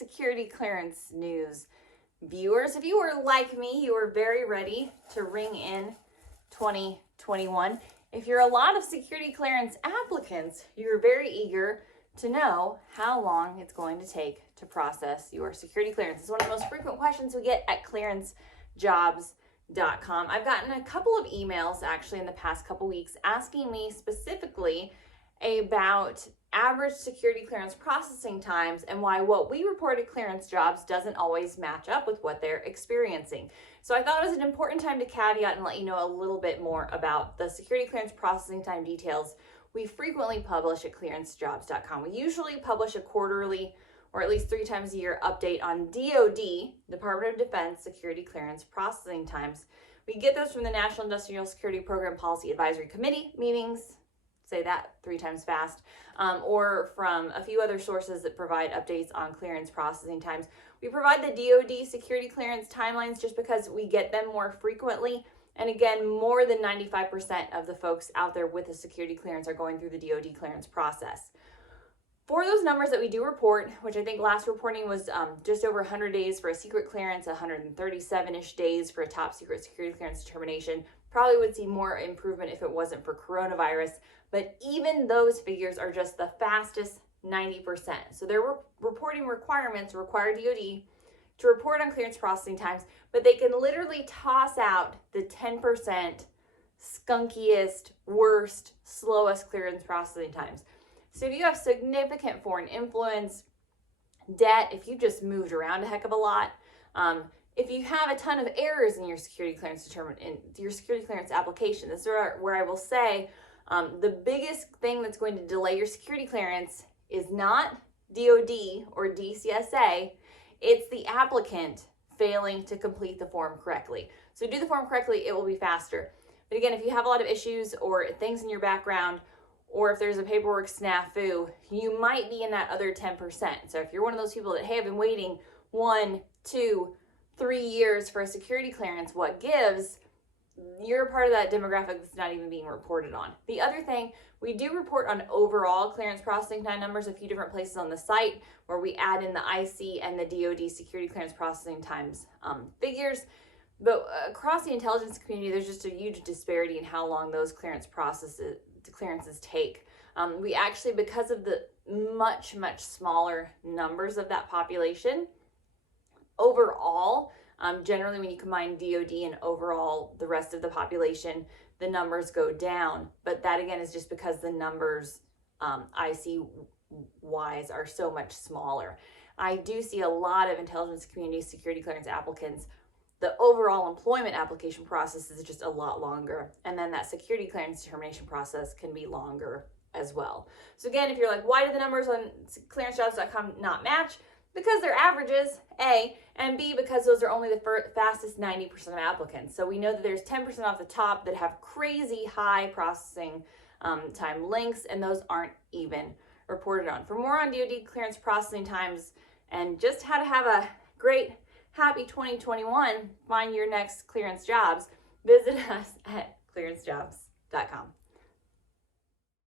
security clearance news, viewers. If you are like me, you are very ready to ring in 2021. If you're a lot of security clearance applicants, you're very eager to know how long it's going to take to process your security clearance. It's one of the most frequent questions we get at clearancejobs.com. I've gotten a couple of emails actually in the past couple weeks asking me specifically about average security clearance processing times and why what we report at Clearance Jobs doesn't always match up with what they're experiencing. So I thought it was an important time to caveat and let you know a little bit more about the security clearance processing time details we frequently publish at clearancejobs.com. We usually publish a quarterly or at least 3 times a year update on DoD, Department of Defense, security clearance processing times. We get those from the National Industrial Security Program Policy Advisory Committee meetings, say that 3 times fast, or from a few other sources that provide updates on clearance processing times. We provide the DoD security clearance timelines just because we get them more frequently. And again, more than 95% of the folks out there with a security clearance are going through the DoD clearance process. For those numbers that we do report, which I think last reporting was just over 100 days for a secret clearance, 137-ish days for a top secret security clearance determination, probably would see more improvement if it wasn't for coronavirus. But even those figures are just the fastest 90%. So their reporting requirements require DoD to report on clearance processing times, but they can literally toss out the 10% skunkiest, worst, slowest clearance processing times. So if you have significant foreign influence, debt, if you just moved around a heck of a lot, if you have a ton of errors in your security clearance application, this is where I will say the biggest thing that's going to delay your security clearance is not DoD or DCSA, it's the applicant failing to complete the form correctly. So do the form correctly, it will be faster. But again, if you have a lot of issues or things in your background, or if there's a paperwork snafu, you might be in that other 10%. So if you're one of those people that, hey, I've been waiting 1, 2, 3 years for a security clearance, what gives? You're part of that demographic that's not even being reported on. The other thing, we do report on overall clearance processing time numbers a few different places on the site where we add in the IC and the DoD security clearance processing times figures. But across the intelligence community, there's just a huge disparity in how long those clearances take. We actually, because of the much smaller numbers of that population, overall, generally when you combine DoD and overall the rest of the population, the numbers go down. But that again is just because the numbers IC-wise are so much smaller. I do see a lot of intelligence community security clearance applicants. The overall employment application process is just a lot longer. And then that security clearance determination process can be longer as well. So again, if you're like, why do the numbers on clearancejobs.com not match? Because they're averages, A, and B, because those are only the fastest 90% of applicants. So we know that there's 10% off the top that have crazy high processing time links, and those aren't even reported on. For more on DoD clearance processing times and just how to have a great, happy 2021, find your next clearance jobs, visit us at clearancejobs.com.